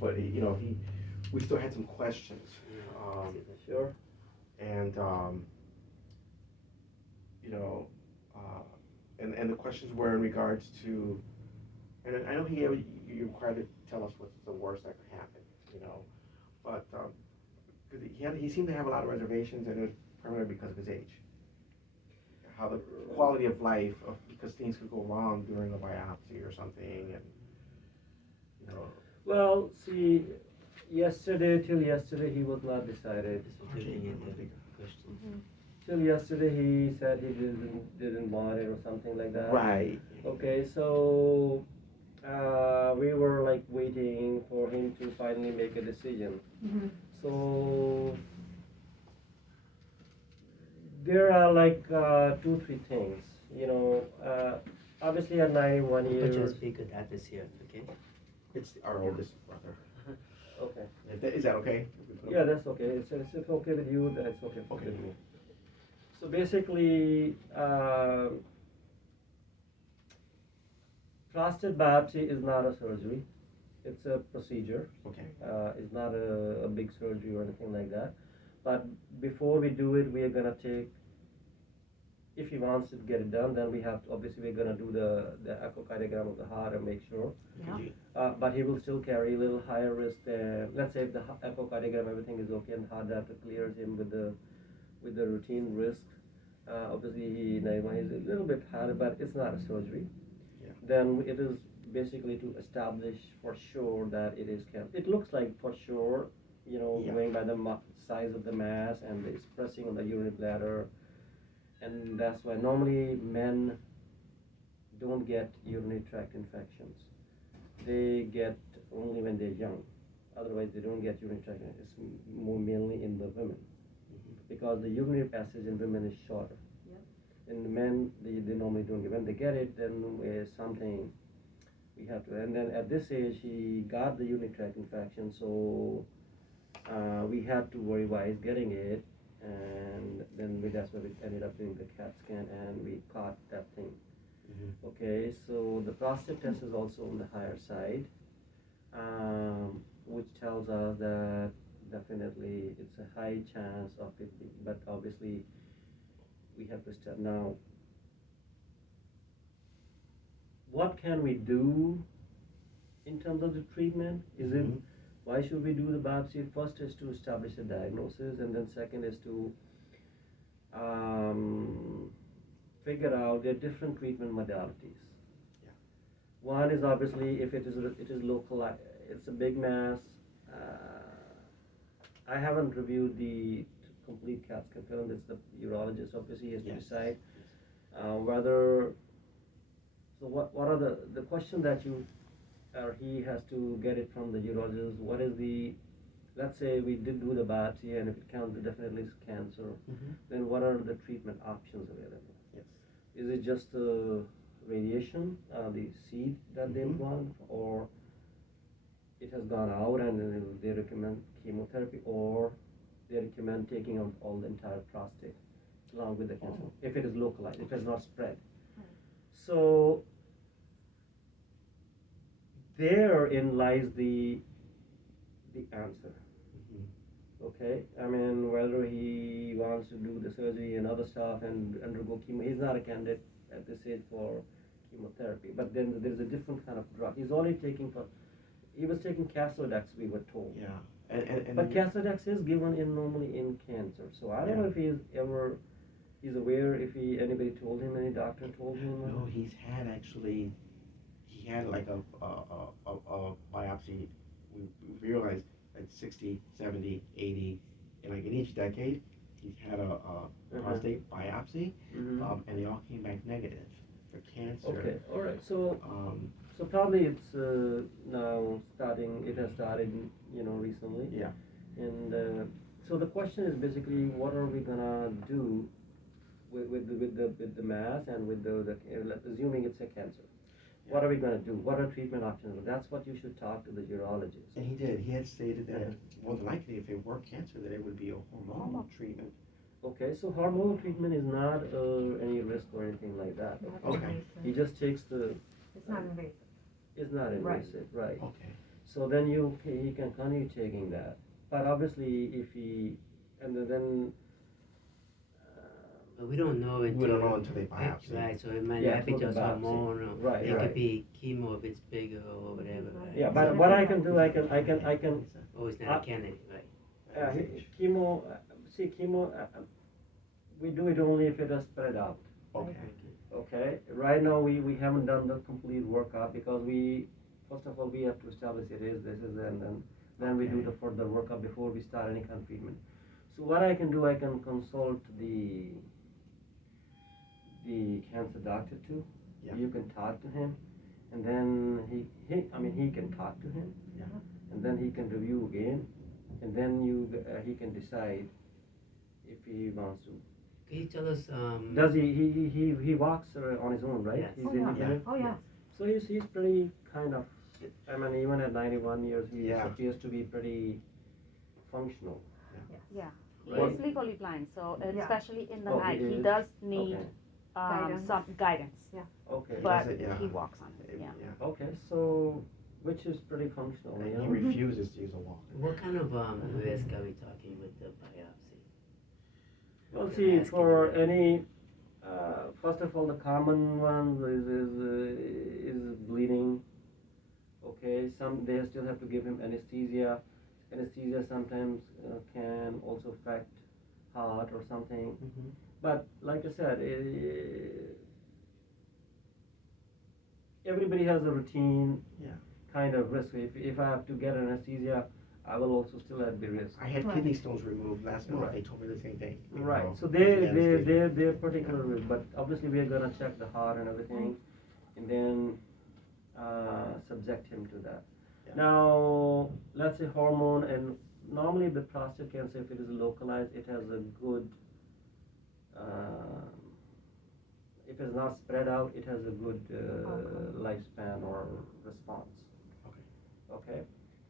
but we still had some questions. Um, Sure. and you know, uh, and the questions were in regards to, and I know you required to tell us what's the worst that could happen, but because he seemed to have a lot of reservations, and it was primarily because of his age. How the quality of life, because things could go wrong during a biopsy or something, and you know. Well, see, till yesterday, he was not decided. This was getting in the questions. Till yesterday, he said he didn't want it or something like that. Right. Okay, so we were like waiting for him to finally make a decision. So there are like 2, 3 things. Obviously at 91 Put your years. speaker that is here, okay? It's our oldest brother. Okay. Is that okay? Yeah, that's okay. It's okay with you. That's okay Okay. with me. So basically, prostate biopsy is not a surgery. It's a procedure. Okay. It's not a big surgery or anything like that. But before we do it, we are gonna take. If he wants to get it done, then we have to, obviously we're gonna do the echocardiogram of the heart and make sure. Yeah. But he will still carry a little higher risk. Let's say if the echocardiogram everything is okay and heart data clears him with the routine risk. Obviously he is a little bit harder, but it's not a surgery. Yeah. Then it is basically to establish for sure that it is cancer. It looks like for sure, Yeah. going by the size of the mass and it's pressing on the urinary bladder, and that's why normally men don't get urinary tract infections. They get only when they're young. Otherwise, they don't get urinary tract infections. It's more mainly in the women because the urinary passage in women is shorter. In the men, they normally don't get. When they get it, then something we have to. And then at this age, he got the urinary tract infection, so we had to worry why he's getting it. And then that's why we ended up doing the CAT scan, and we caught that thing. Okay, so the prostate test is also on the higher side, which tells us that definitely it's a high chance of it being, but obviously we have to start now. What can we do in terms of the treatment? Is it, why should we do the biopsy? First is to establish a diagnosis, and then second is to figure out the different treatment modalities. Yeah. One is obviously if it is localized, it's a big mass. I haven't reviewed the complete CAT scan film. It's the urologist. Obviously, he has to decide whether. So what are the question that you or he has to get it from the urologist? What is the, let's say we did do the biopsy and if it counts, it definitely is cancer. Then what are the treatment options available? Yes. Is it just radiation, the seed that they implant, or it has gone out and they recommend chemotherapy, or they recommend taking out all the entire prostate along with the cancer if it is localized, if it has not spread. So therein lies the answer. Okay, I mean whether he wants to do the surgery and other stuff and undergo chemo, he's not a candidate at this age for chemotherapy. But then there's a different kind of drug. He was taking Casodex, we were told. Yeah. And but Casodex is given normally in cancer. So I don't know if he's aware, if anybody told him, any doctor told him. No, he had like a biopsy. We realized at 60, 70, 80, and like in each decade, he's had a prostate biopsy, and they all came back negative for cancer. Okay, all right. So probably it's now starting. It has started, recently. Yeah. And so the question is basically, what are we gonna do with the mass and with assuming it's a cancer? What are we going to do? What are treatment options? That's what you should talk to the urologist. And he did. He had stated that more than likely, if it were cancer, that it would be a hormonal treatment. Okay, so hormonal treatment is not any risk or anything like that. Okay. He just takes the. It's not invasive. It's not invasive, right? Okay. So then he can continue taking that. But obviously, if he and then But we don't know until. We don't know until they biopsy. Right, so it might Yeah, not be till the just biopsy. hormone, or Right, it right. could be chemo if it's bigger or whatever, right? yeah, but what I can do, I can Oh, it's not a candidate, right? chemo. See, chemo. We do it only if it is spread out. Okay. Okay. Right now, we haven't done the complete workup because we first of all we have to establish this is, and then we do Okay. the further workup before we start any kind of treatment. So what I can do, I can consult the cancer doctor too. Yeah. You can talk to him, and then he can talk to him, Yeah. and then he can review again, and then he can decide if he wants to. Can you tell us, Does he walks on his own, right? Yes. He's Oh, yeah. independent. Oh, yeah. So he's pretty kind of. I mean, even at 91 years, he Yeah. appears to be pretty functional. Yeah, he Right. is legally blind, so Yeah. especially in the Oh, night, he he is? does need Okay. Guidance. some guidance. Okay. But does it, yeah. he walks on it. Yeah. Okay. So, which is pretty functional. And Yeah. he refuses to use a walker. what kind of risk are we talking with the biopsy? Well, You're see, asking for about- any, first of all, the common one is bleeding. Okay, they still have to give him anesthesia. Anesthesia sometimes can also affect heart or something. Mhm. But like I said, everybody has a routine Yeah. kind of risk. If I have to get anesthesia, I will also still at the risk. I had Right. kidney stones removed last month. Right. They told me the same thing. you Right. know, So with the anesthesia. they're particular risk, but obviously we are gonna check the heart and everything, and then subject him to that. Yeah. Now, let's say hormone, and normally the prostate cancer, if it is localized, it has a good. If it's not spread out, it has a good lifespan or response. Okay. Okay,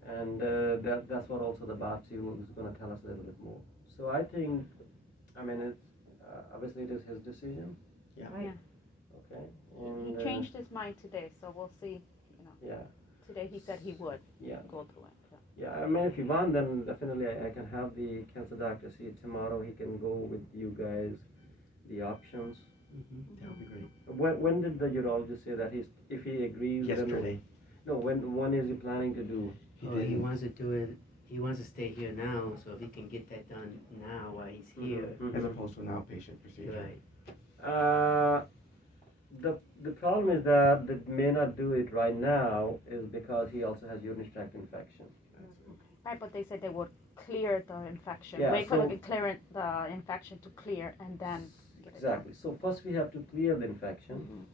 and that's what also the biopsy is going to tell us a little bit more. So I think, I mean, it's obviously it is his decision. Yeah. Yeah. Okay, He and changed his mind today, so we'll see. yeah, Today he said he would yeah, go through it. So. yeah. I mean, if you want, then definitely I can have the cancer doctor see it tomorrow. He can go with you guys the options. Mhm. That would be great. When did the urologist say that if he agrees? then- Yesterday. No, when is he planning to do? He Oh, he didn't- wants to do it, he wants to stay here now, so if he can get that done now while he's here. Mhm. As opposed to an outpatient procedure. Right. The problem is that they may not do it right now is because he also has urinary tract infection. Right, but they said they would clear the infection. Yeah, Wait for so- the infection to clear and then get it Exactly. So first we have to clear the infection, Mhm.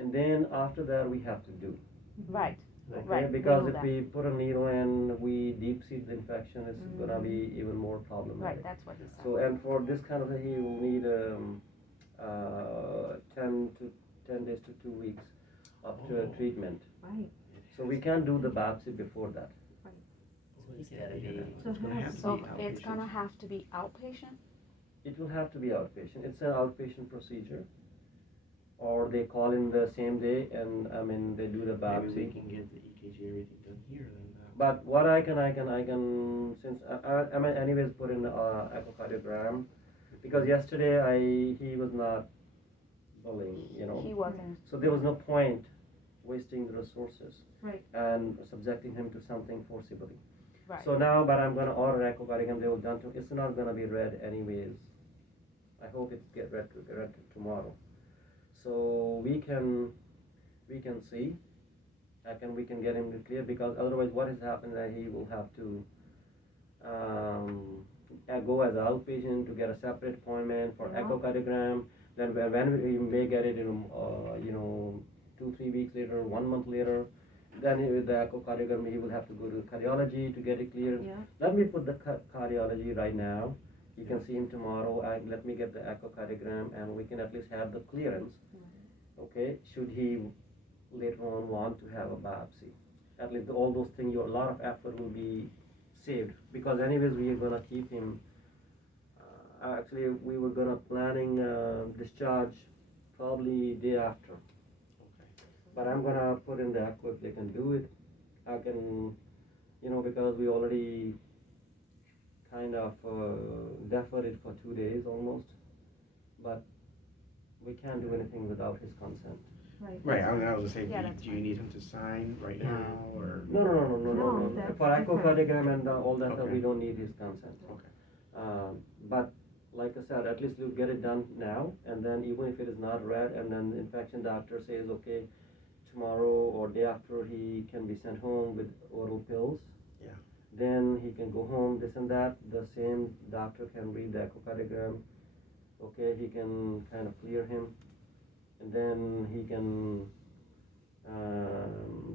and then after that we have to do. done. Right. Okay? Right, we Because know if that. we put a needle and we deep seed the infection, it's gonna be even more Right, problematic. that's what he said. So and for this kind of thing, he will need 10 days to 2 weeks up to a Oh. treatment. Right. So we can't do the biopsy before that. So he's gotta be, So It's gonna have to So be it's gonna outpatient. have to be outpatient? It will have to be outpatient. It's an outpatient procedure. Or they call in the same day and, I mean, they do the Maybe we biopsy. can get the EKG everything done here then. But what I can, since, I might anyways put in echocardiogram. Because yesterday he was not willing, He wasn't. So there was no point wasting the resources. Right. And subjecting him to something forcibly. Right. So now, but I'm gonna order echocardiogram, they will done to, it's not gonna be read anyways. I hope it's get read tomorrow. So we can see, we can get him to clear, because otherwise what has happened that he will have to, go as an outpatient to get a separate appointment for Yeah. echocardiogram, then when we may get it in, 2-3 weeks later, 1 month later, then with the echocardiogram, he will have to go to cardiology to get it cleared. Yeah. Let me put the cardiology right now. You can see him tomorrow, and let me get the echocardiogram, and we can at least have the clearance. Okay, should he later on want to have a biopsy? At least all those things, a lot of effort will be saved, because anyways, we are gonna keep him. Actually, we were gonna planning discharge probably day after. But I'm gonna put in the echo if they can do it. I can because we already kind of deferred it for 2 days almost, but we can't do anything without his consent. Right. Right, I was gonna say, Yeah, do you, that's do you fine. need him to sign right Yeah. now, or? No, No. that's For echocardiogram and all that stuff, Okay. we don't need his consent. Okay. But like I said, at least we'll get it done now, and then even if it is not red, and then the infection doctor says, okay, tomorrow or day after he can be sent home with oral pills. Yeah. Then he can go home, this and that. The same doctor can read the echocardiogram. Okay, he can kind of clear him, and then he can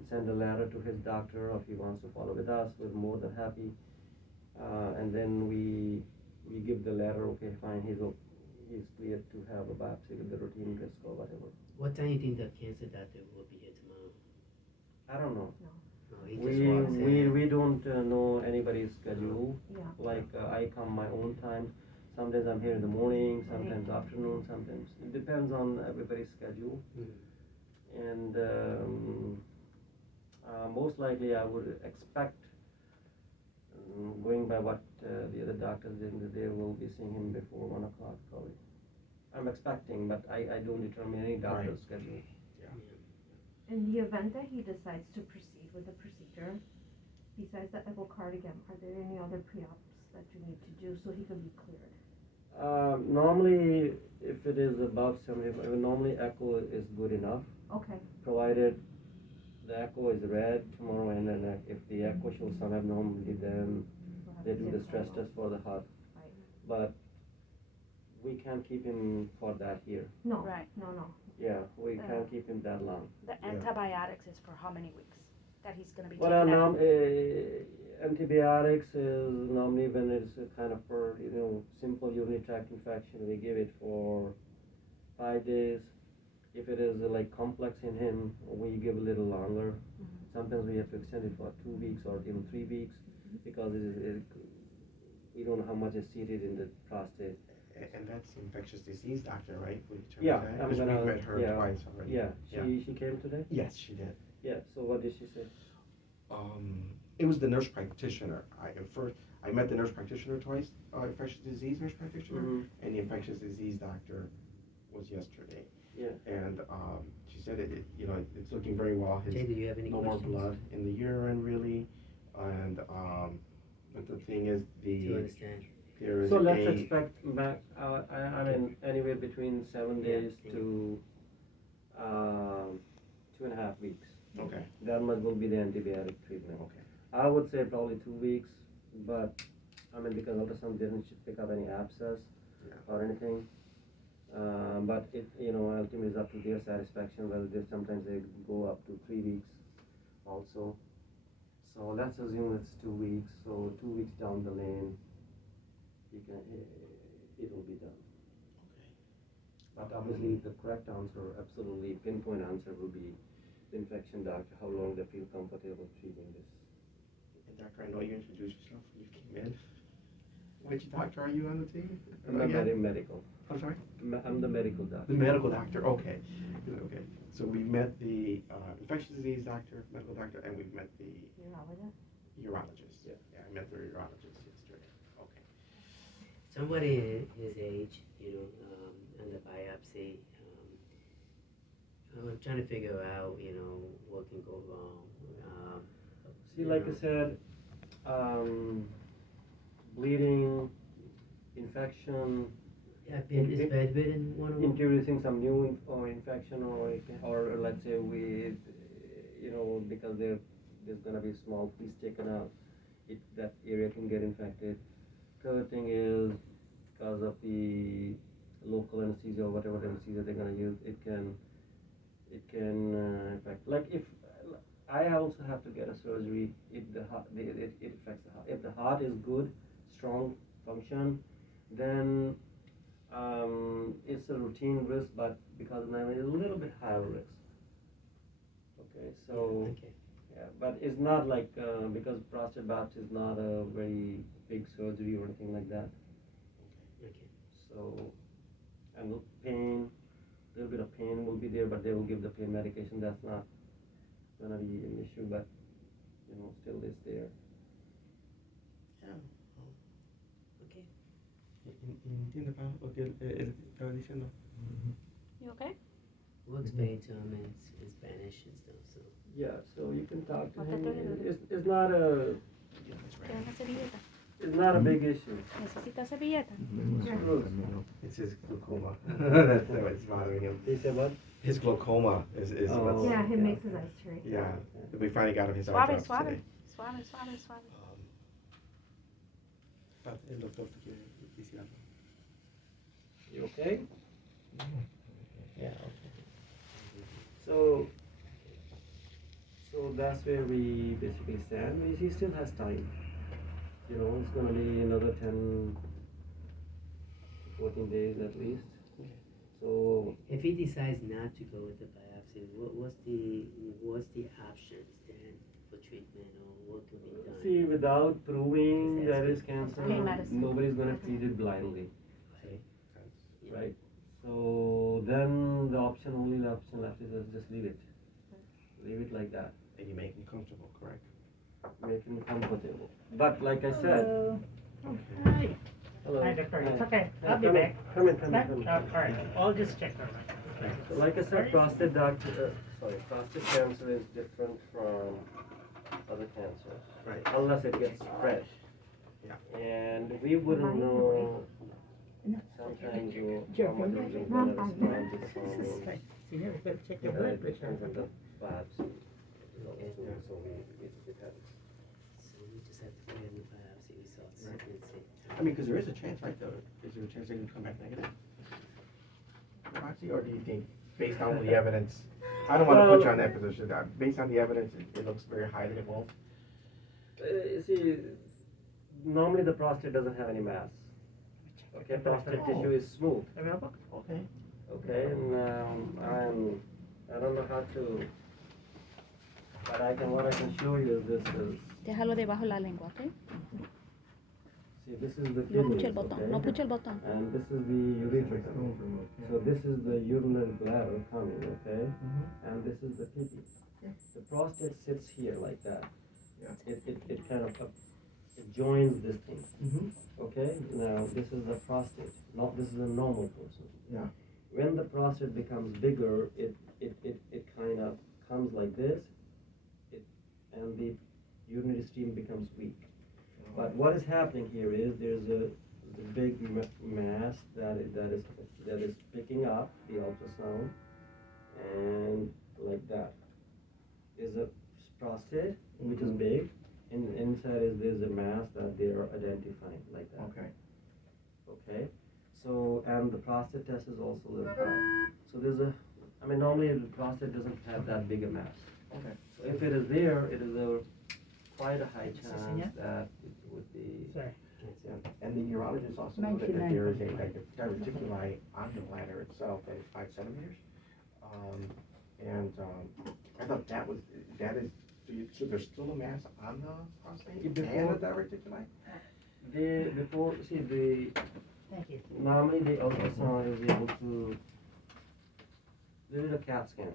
send a letter to his doctor if he wants to follow with us. We're more than happy. And then we give the letter, okay, fine, he's cleared to have a biopsy with the routine risk or whatever. What time do you think the cancer doctor will be here tomorrow? I don't know. No, he just walks in. We don't know anybody's schedule. Yeah. Like I come my own time. Some days I'm here in the morning, sometimes afternoon, sometimes it depends on everybody's schedule. And most likely I would expect, going by what the other doctors did, that they will be seeing him before 1 o'clock probably. I'm expecting, but I don't determine any doctor's schedule. In the event that he decides to proceed with the procedure, besides the echocardiogram, are there any other pre-ops that you need to do so he can be cleared? Normally, if it is above 75, normally echo is good enough, Okay. provided the echo is red tomorrow, and then if the echo shows some abnormality, then We'll have they to do the take stress follow-up. test for the heart. Right. But we can't keep him for that here. No. Right. No. Yeah, we Yeah. can't keep him that long. The Yeah. antibiotics is for how many weeks that he's gonna be Well, taking now, it? antibiotics is normally when it's kind of for simple urinary tract infection, we give it for 5 days. If it is like complex in him, we give a little longer. Sometimes we have to extend it for 2 weeks or even 3 weeks because we don't know how much is seated in the prostate. And that's the infectious disease doctor, right? We determined Yeah, that? I'm 'Cause gonna. we've met her yeah, twice already. Yeah, Yeah. she came today. Yes, she did. Yeah. So what did she say? It was the nurse practitioner. I met the nurse practitioner twice, infectious disease nurse practitioner, Mhm. and the infectious disease doctor was yesterday. Yeah. And she said it's looking very well. Jay, do you have any no questions? more blood in the urine really, and but the thing is To understand. there is So let's a expect back. I mean, anywhere between 7 days Yeah. to 2.5 weeks. okay. That much will be the antibiotic treatment. Okay. I would say probably 2 weeks, but I mean because ultrasound didn't pick up any abscess Yeah. or anything. But it ultimately is up to their satisfaction whether sometimes they go up to 3 weeks also. So let's assume it's 2 weeks. So 2 weeks down the lane, it will be done. But obviously the correct answer, absolutely pinpoint answer will be the infection doctor, how long they feel comfortable treating this. And doctor, I know you introduced yourself when you came in. Which doctor are you on the team? I'm the medical. I'm sorry? I'm the medical doctor. The medical doctor, okay. Okay. So we met the infectious disease doctor, medical doctor, and we've met the Urologist? urologist. Yeah. I met the urologist yesterday. Okay. Somebody his age, and the biopsy, I'm trying to figure out, what can go wrong. See, like I said, bleeding, infection, Yeah, is bedridden one of them? introducing some new infection, or let's say because there's gonna be small piece taken out, that area can get infected. Third thing is because of the local anesthesia or whatever anesthesia they're gonna use, it can affect. Like if I also have to get a surgery if it affects the heart. If the heart is good, strong function, then it's a routine risk, but because of it's a little bit higher risk. Okay, so Okay. yeah, but it's not like because prostate biopsy is not a very big surgery or anything like that. Okay. So, and pain, a little bit of pain will be there, but they will give the pain medication. That's not gonna be an issue, but still it's there. entiende, pa, lo que él estaba diciendo. You okay? We'll explain to him in Spanish and stuff, so. Yeah, so you can talk to Okay, him. okay. It's not a ¿Tiene una servilleta? it's not a big issue. ¿Necesita servilleta? It's his glaucoma. That's what's bothering him. He said what? His glaucoma is Oh. what's, Yeah, he yeah. makes his eyes teary. yeah, we finally got him his eye Suave, drops suave. today. Suave, suave, suave. El doctor te quiere decir algo. You okay? Yeah, okay. So that's where we basically stand. He still has time. You know, it's gonna be another 10, 14 days at least. So If he decides not to go with the biopsy, what's the options then for treatment, or what can be done? see, without proving that it's cancer, Pain medicine. nobody's gonna treat it blindly, Okay. right? So then the option left is just leave it. Leave it like that. And you make him comfortable, correct? Make him comfortable. But like I said, Hi. hello. Hi, Doctor. It's Hi. okay. Yeah, I'll be come in, back. Come in, come in, Back? come in. All right. I'll just check her. So like I said, prostate cancer is different from other cancers, Right. unless it gets spread. Yeah. And we wouldn't know. Sometimes you how much is it No, gonna fine. respond to some. This is fine. You never better check your It blood pressure. depends on the biopsy. Okay. So it depends. So we just have to wait on the biopsy results Right. and see. I mean, because there is a chance, right, though? Is there a chance they can come back negative? Biopsy, or do you think, based on the evidence, I don't want to put you on that position, based on the evidence, it looks very high that it won't? You see, normally the prostate doesn't have any mass. Okay, prostate tissue is smooth. Available? Okay. Okay, and I don't know how to, but what I can show you is this is, Déjalo debajo la lengua, ¿ok? see, this is the No puche kidneys, el botón, no okay? puche el botón. And this is the urethra. So this is the urinary bladder coming, okay? And this is the kidney. Yeah. The prostate sits here like that. Yeah. It kind of, it joins this thing, Mm-hmm. okay? Now, this is the prostate, this is a normal person. Yeah. When the prostate becomes bigger, it kind of comes like this, and the urinary stream becomes weak. But what is happening here is there's the big mass that is picking up the ultrasound, and like that is a prostate, which is big, and inside there's a mass that they are identifying like that. Okay. Okay, so, and the prostate test is also a little high. So normally the prostate doesn't have that big a mass. Okay. So if it is there, it is quite a high Is this chance in here? that it would be. Sorry. And the urologist also noted that there is a, like a diverticuli on the bladder itself that is 5 centimeters. I thought so there's still a mass on the prostate and Before- a diverticuli? Thank you. Normally the ultrasound is able to, there is a CAT scan.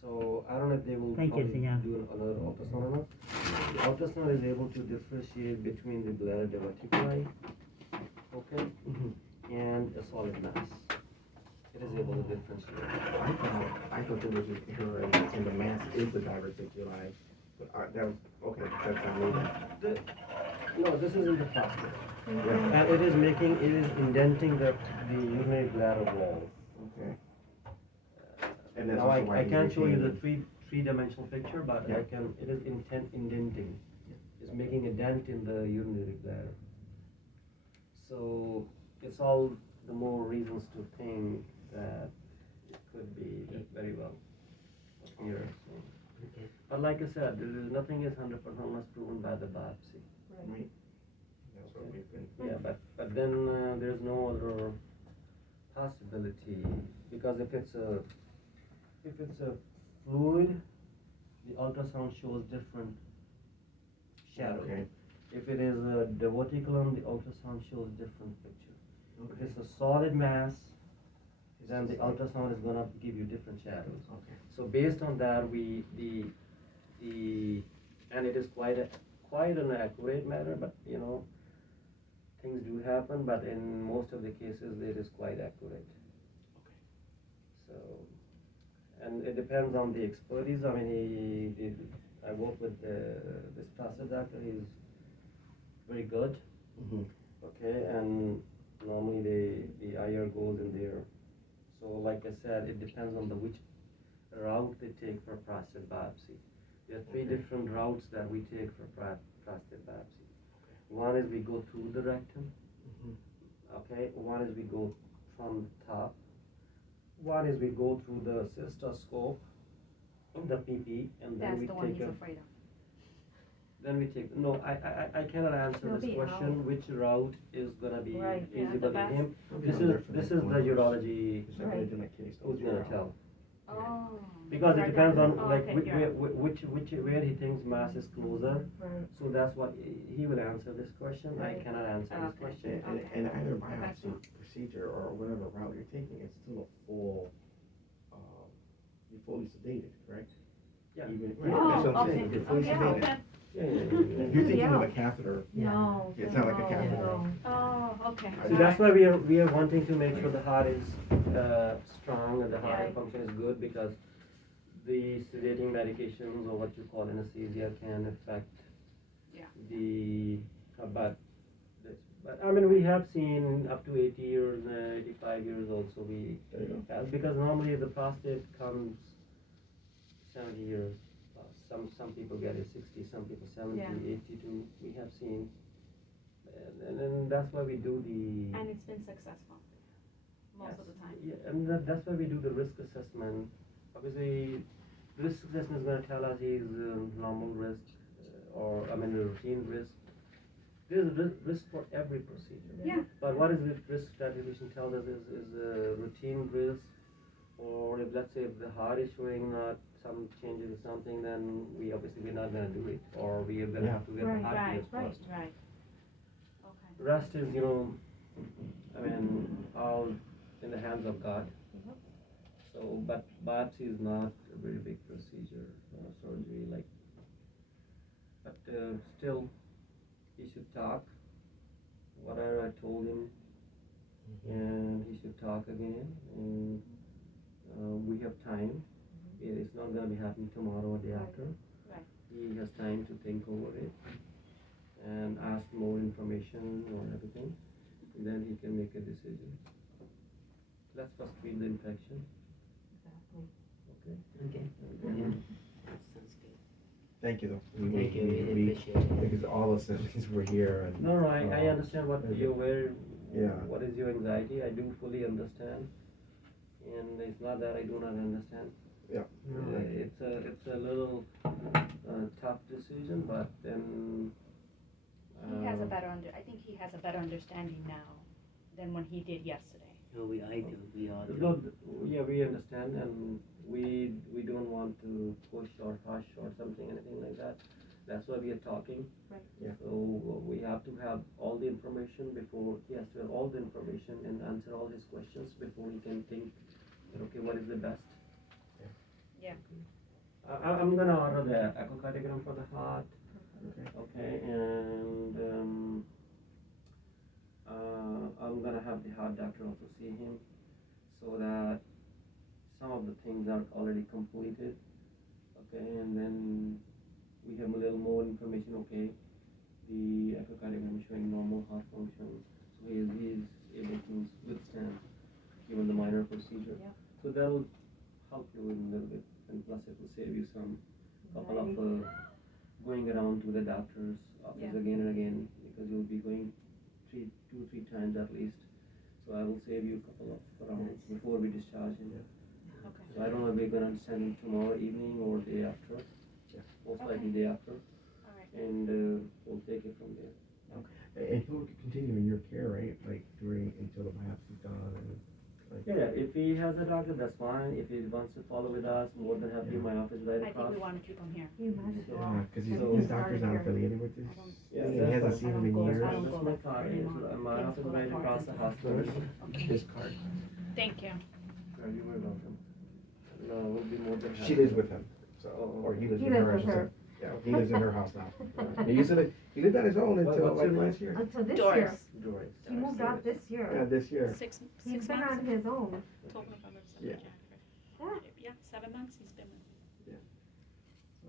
So I don't know if they will Thank you, probably Signor. do another ultrasound or not. The ultrasound is able to differentiate between the bladder diverticuli, okay, and a solid mass. It is able to differentiate. I thought there was an error and the mass is the diverticuli. But that was, okay, that's on me then. No, this is in the prostate. Yeah. And it is indenting the urinary bladder wall. Okay. And that's Now also why I you can't show you the retain- three-dimensional picture, but Yeah. it is indenting. It's making a dent in the urinary bladder. So it's all the more reasons to think that it could be very well up here. So. Okay. But like I said, nothing is 100% unless proven by the biopsy. Right. That's what we've been. Yeah, but then there's no other possibility, because if it's a fluid, the ultrasound shows different shadows. Okay. If it is a diverticulum, the ultrasound shows different picture. If Okay. it's a solid mass, then the ultrasound is gonna give you different shadows. Okay. So based on that, and it is quite an accurate matter, but things do happen, but in most of the cases it is quite accurate. So, and it depends on the expertise. I mean, I work with this prostate doctor. He's very good. Mm-hmm. Okay, and normally the IR goes in there. So, like I said, it depends on which route they take for prostate biopsy. There are three Okay. different routes that we take for prostate biopsy. One is we go through the rectum. Mm-hmm. Okay, one is we go from the top. One is we go through the cystoscope, the PP, and then That's we the one take he's a. afraid of. Then we take. No, I cannot answer He'll this be question. out. Which route is gonna be Right, yeah, feasible the to best. him? I'll be This down there is for this the is the one. urology It's not gonna do my case. who's gonna tell. Oh. Because it Right depends down. on Oh, like okay, which, yeah. which where he thinks mass is closer. Right. So that's what he will answer this question. I Right. cannot answer this Okay. question. And either That's biopsy fine. procedure or whatever route you're taking, it's still a full, you're fully sedated, correct? Yeah. Even, Oh, that's what I'm okay. saying, you're Oh, fully yeah, sedated. okay. Yeah, yeah, yeah, If yeah. you're thinking of a Yeah. catheter, No. It's not like a no, catheter. no. Oh, okay. So that's why we are wanting to make sure the heart is strong and the heart Yeah. function is good, because the sedating medications or what you call anesthesia can affect Yeah. the but I mean we have seen up to 80 years, 85 years also we there you go. have, because normally the prostate comes 70 years plus. Some people get it 60, some people 70, Yeah. 82. We have seen, and then that's why we do the. And it's been successful most of the time. Yeah, and that's why we do the risk assessment. Obviously, the risk assessment is going to tell us he's normal risk, or I mean, a routine risk. There's a risk for every procedure. Yeah. But what is the risk stratification tells us is a routine risk, or if let's say if the heart is showing not some changes or something, then we're not going to do it, or we are going to Yeah. have to get Right, the heart Right, pierced right, first. right. Okay. Rest is, I mean, all in the hands of God. So, but biopsy is not a very big procedure, surgery like. But still, he should talk. Whatever I told him, and he should talk again. And we have time. It's not going to be happening tomorrow or the day after. Right. He has time to think over it and ask more information or everything. And then he can make a decision. Let's first treat the infection. Exactly. Okay. Okay, And yeah, then- sounds good. Thank you though. Thank you, really appreciate it. Because all of us since we're here and. No, I understand what Okay. you were. Yeah. What is your anxiety? I do fully understand, and it's not that I do not understand. Yeah. It's a little tough decision, but then. He has a better I think he has a better understanding now than when he did yesterday. No, I do, we all do. No, yeah, we understand, and we don't want to push or hush or something, anything like that. That's why we are talking. Right. Yeah. So we have to have all the information before he has to have all the information and answer all his questions before he can think that, okay, what is the best. Yeah. I'm gonna order the echocardiogram for the heart. Okay. Okay, and I'm gonna have the heart doctor also see him, so that some of the things are already completed. Okay, and then we have a little more information. Okay, the echocardiogram is showing normal heart function, so he is able to withstand even the minor procedure. Yeah. So that'll help you in a little bit, and plus it will save you some couple of going around to the doctor's office Yeah. again and again, because you'll be going 2-3 times at least. So I will save you a couple of rounds before we discharge him. Okay. So I don't know if we're gonna send him tomorrow evening or day after. Yeah. Most likely Okay. day after, All right. and we'll take it from there. And he'll continue in your care, right? Like until the biopsy's done and like. Yeah, if he has a doctor, that's fine. If he wants to follow with us, more than happy. Yeah. My office right I think across. we want to keep him here. You might as well. Yeah, because So- his doctor's not Here. affiliated with this. I don't- Yeah, He that's hasn't fine. seen I him don't in go- years. I don't That's go my that far car. anymore. My Kids office go right that far across to the see hospital. Okay. His card. Thank you. You were welcome. No, we'll be more than happy. She lives with him, so, Oh, or he lives He with lives her, I with should say. her. Yeah, he lives in her house now. He lived on his own until What's like your last year. Until this Doris. year. Doris. He moved out this Yeah, year. this year. Six He's been months. on his own. October, November, Yeah. December, January. Yeah, 7 months he's been with. So,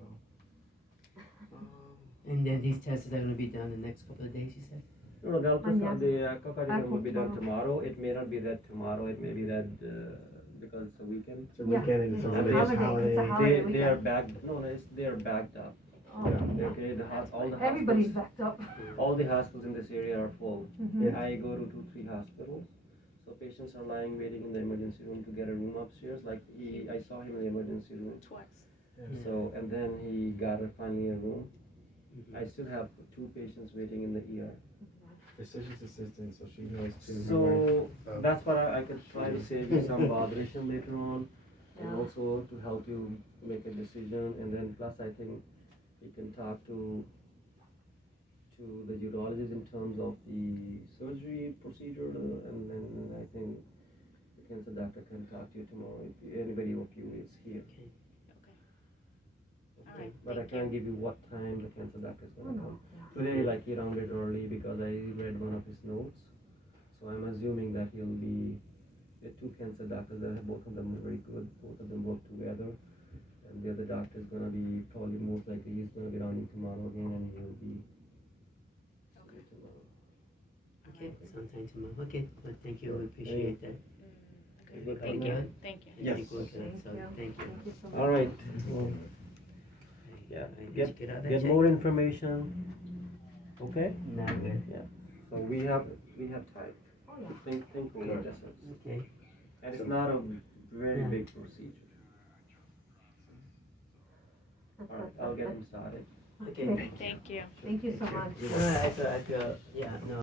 And then these tests are gonna be done in the next couple of days, you said? No, the Yeah. the echocardiogram will be done Tomorrow. tomorrow. It may not be read tomorrow. It may be read because it's a weekend. it's a Yeah. weekend and it's a It's a religious holiday. It's a holiday. holiday. They are weekend. backed. No, they are backed up. Oh, Yeah. Okay, all the everybody's hospitals, backed up. all the hospitals in this area are full. Mhm. Yeah. I go to 2-3 hospitals, so patients are lying waiting in the emergency room to get a room upstairs. Like I saw him in the emergency room. Twice. So and then he got finally a room. Mhm. I still have 2 patients waiting in the ER. Physician's assistant, so she knows too. So Um, that's what I could try to save you some botheration later on, and Yeah. also to help you make a decision. And then plus, I think you can talk to the urologist in terms of the surgery procedure, and then I think the cancer doctor can talk to you tomorrow if anybody of you is here. Okay. All right, But I thank can't you. give you what time the cancer doctor is Oh, gonna no. come. Yeah. Today, like he rounded early because I read one of his notes. So I'm assuming that he'll be the 2 cancer doctors that both of them are very good. Both of them work together. And the other doctor is gonna be probably most likely he's gonna be rounding tomorrow again, and he'll be Okay. tomorrow. Okay, sometime tomorrow. Okay, well, thank you, we appreciate that. Okay, Good thank for you, now. thank you. Yes. Thank you, Thank you. so thank you. Thank you so much. All right. Well, yeah. Did Get you get all that, get Jay? more information. Okay. Not good. So we have time. Oh, yeah. Think over Good. this, Okay. and it's not a very Yeah. big procedure. All right, I'll get him started. Okay. Thank you. Thank you so much. I feel, yeah, no,